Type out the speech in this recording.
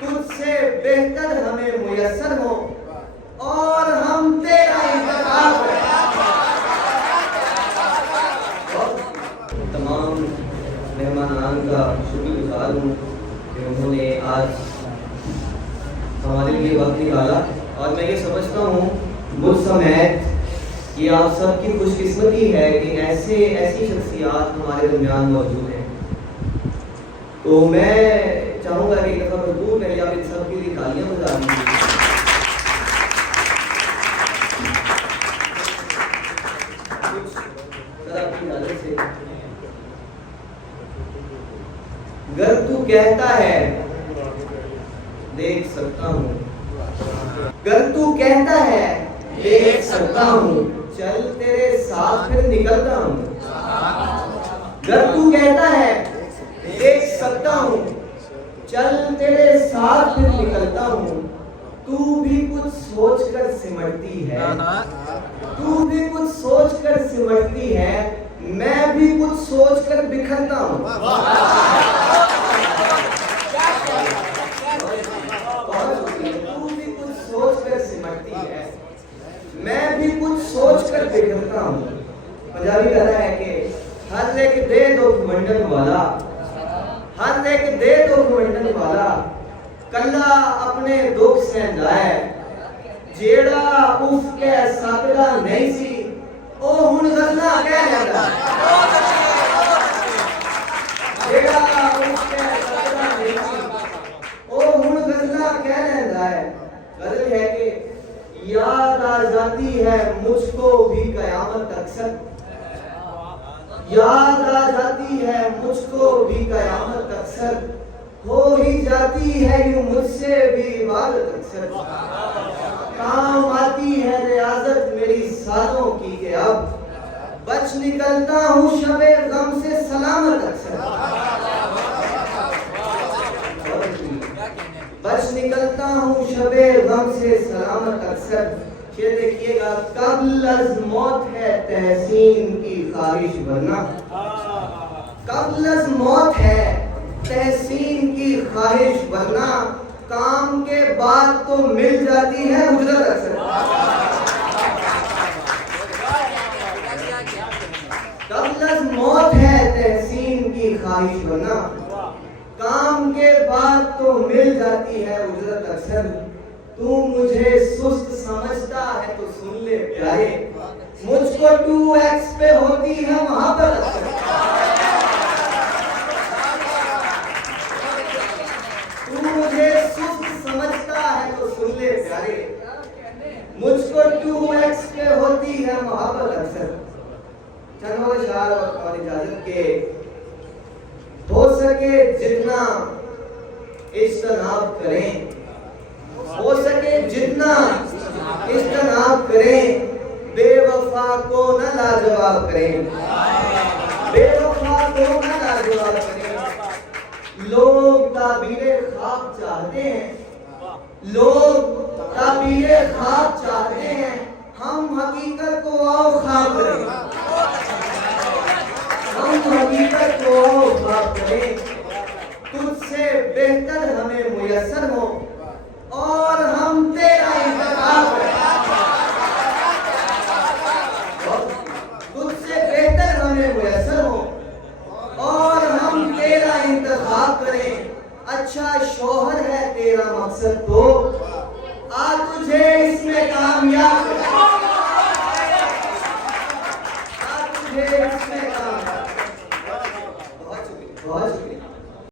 تجھ سے بہتر ہمیں میسر ہو اور ہم تیرا انتخاب کریں۔ تمام مہمانان کا شکر گزار ہوں کہ انہوں نے آج ہمارے لیے وقت نکالا، اور میں یہ سمجھتا ہوں مجھ سمیت یہ آپ سب کی خوش قسمتی ہے کہ ایسی شخصیات ہمارے درمیان موجود ہیں۔ تو میں چاہوں گا کہ ایک دفعہ بھرپور پہلے آپ ان سب کے لیے تالیاں بجا دیجیے۔ گر تو کہتا ہے دیکھ سکتا ہوں، گر تو کہتا ہے دیکھ سکتا ہوں، چل تیرے ساتھ پھر نکلتا ہوں۔ گر تو کہتا ہے دیکھ سکتا ہوں، چل تیرے ساتھ پھر نکلتا ہوں۔ تو بھی کچھ سوچ کر سمٹتی ہے، تو بھی کچھ سوچ کر سمٹتی ہے، میں بھی کچھ سوچ کر بکھرتا ہوں۔ تو بھی کچھ سوچ کر سمٹتی ہے، میں بھی کچھ سوچ کر بکھرتا ہوں۔ پنجابی کہتا ہے کہ ہر ایک دے دکھ منڈن والا، ہر ایک دے دکھ منڈن والا، کلا اپنے دکھ سہندا ہے، جیڑا اف کہہ سکدا نہیں سی او ہن غلہ کہہ لیندا ہے۔ جیڑا اف کہہ سکدا نہیں سی او ہن غلہ کہہ لیندا ہے۔ غزل ہے کہ یاد آ جاتی ہے مجھ کو بھی قیامت اکثر، یاد آ جاتی ہے مجھ کو بھی قیامت اکثر، ہو ہی جاتی ہے یوں مجھ سے بھی عبادت اکثر، کام آتی ہے ریاضت میری سالوں کی کہ اب بچ نکلتا ہوں شب غم سے سلامت اکثر، بچ نکلتا ہوں شب غم سے سلامت اکثر۔ یہ دیکھیے گا، قبل از موت ہے تحسین کی خواہش ورنہ، قبل از موت ہے تحسین کی خواہش ورنہ، کام کے بعد تو مل جاتی ہے اجرت اکثر۔ قبل از موت ہے تحسین کی خواہش ورنہ، کام کے بعد تو مل جاتی ہے اجرت اکثر۔ تو مجھے سست سمجھتا ہے تو سن لے پیارے، مجھ کو 2x پہ ہوتی ہے محبت اکثر۔ تو مجھے سست سمجھتا ہے تو سن لے پیارے، مجھ کو 2x پہ ہوتی ہے محبت اکثر۔ چند اور اشعار اور اجازت کے، ہو سکے جتنا اجتناب کریں، ہو سکے جتنا اجتناب کریں، بے وفا کو نہ لاجواب کریں، بے وفا کو نہ لاجواب کریں۔ لوگ تعبیر خواب چاہتے ہیں، لوگ تعبیر خواب چاہتے ہیں، ہم حقیقت کو آؤ خواب کریں، ہم حقیقت کو آؤ خواب کریں۔ تجھ سے بہتر ہمیں میسر ہو اور ہم تیرا انتخاب کریں، تجھ سے بہتر ہمیں میسر ہو اور ہم تیرا انتخاب کریں۔ اچھا شوہر ہے تیرا مقصد تو آ تجھے اس میں کامیاب کریں۔